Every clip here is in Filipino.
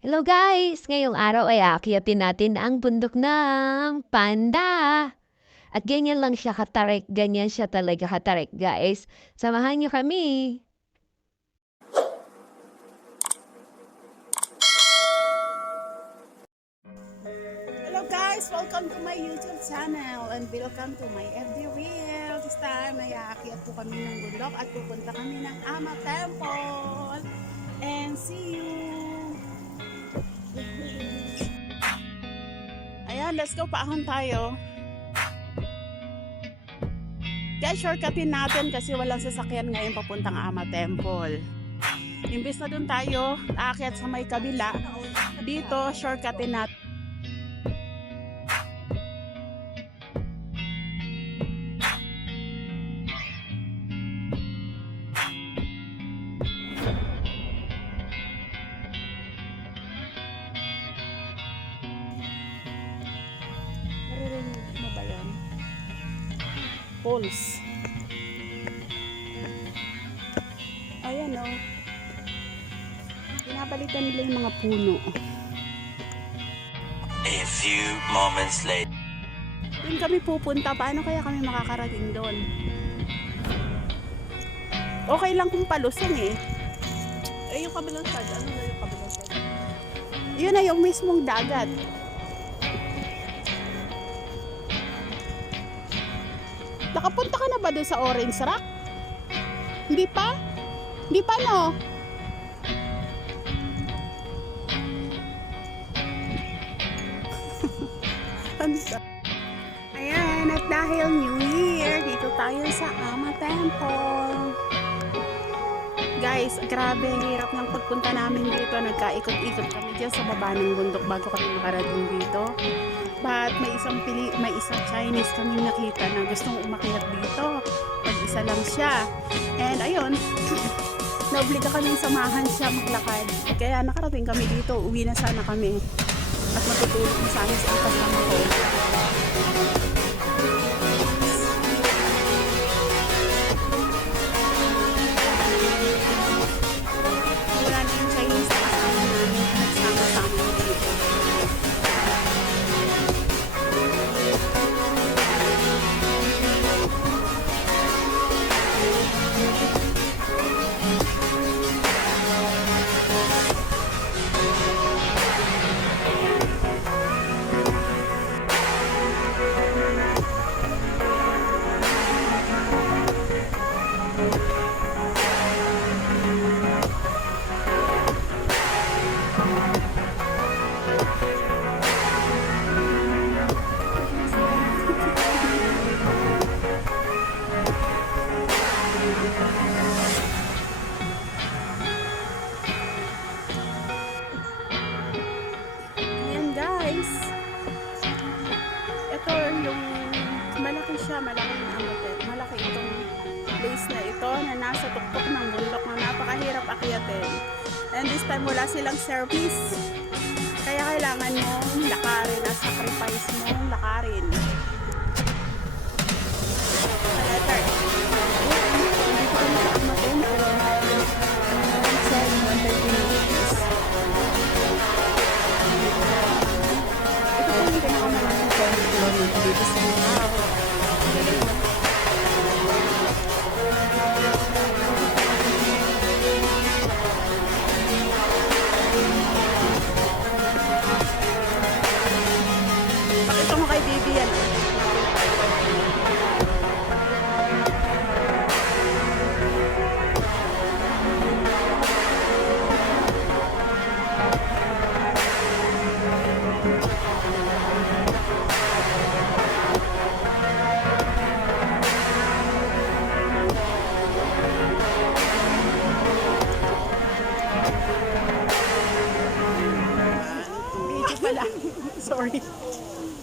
Hello guys! Ngayong araw ay aakyatin natin ang bundok ng panda. At ganyan lang siya katarik, ganyan siya talaga katarik guys. Samahan niyo kami! Hello guys! Welcome to my YouTube channel and welcome to my FB Reel. This time ay aakyat po kami ng bundok at pupunta kami ng Ama Temple. And see you! Let's go. Paahon tayo. Guys, shortcutin natin kasi walang sasakyan ngayon papuntang Ama Temple. Imbis na dun tayo, aakyat sa may kabila, dito, shortcutin natin. Maririnig Pulse. Ayan o. Pinapalitan nila yung mga puno. A few moments later. Doon kami pupunta. Paano kaya kami makakarating doon? Okay lang kung palusong eh. Eh, yung kabilang side. Ano na yung kabilang side? Yun na yung mismong dagat. Nakapunta ka na ba doon sa Orange Rock? Hindi pa? Hindi pa no? Ayan, at dahil New Year, dito tayo sa Ama Temple. Guys, grabe, hirap ng pagpunta namin dito. Nagkaikot-ikot kami dyan sa baba ng bundok bago kami makarating dito. But may isang pili, may isang Chinese kami nakita na gustong umakyat dito. Pag-isa lang siya. And ayun, naobliga kami samahan siya maglakad. Kaya nakarating kami dito, uwi na sana kami. At matutulog na sana sa kasama ko. Napakahirap akyatin. And this time wala silang service. Kaya kailangan mong lakarin at sacrifice mong lakarin. Kaya start. Dito kami sa amote. Sa 130 minutes. Ito po yung pinakamalaking temple dito.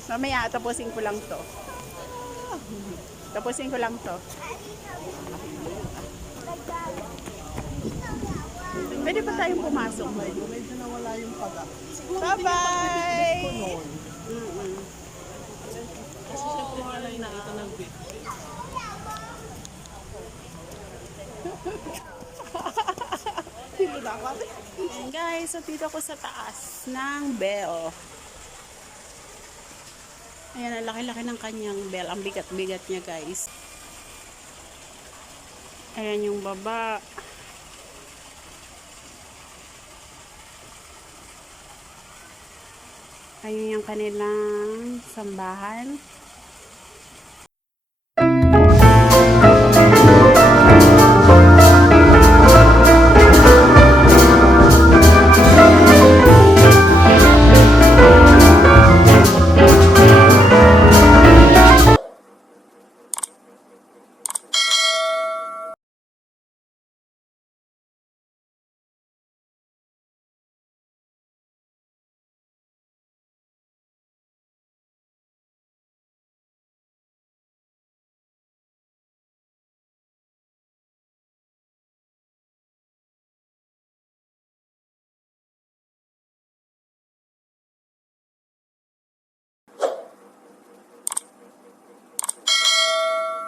Mamaya, tapusin ko lang to. Tapusin ko lang to. Pwede pa tayong pumasok. Medyo nawala yung paga. Bye-bye! Guys, guys, so dito ako sa taas ng bell. Ayan, ang laki-laki ng kanyang bell. Ang bigat-bigat niya guys. Ayan yung baba. Ayun yung kanilang sambahan.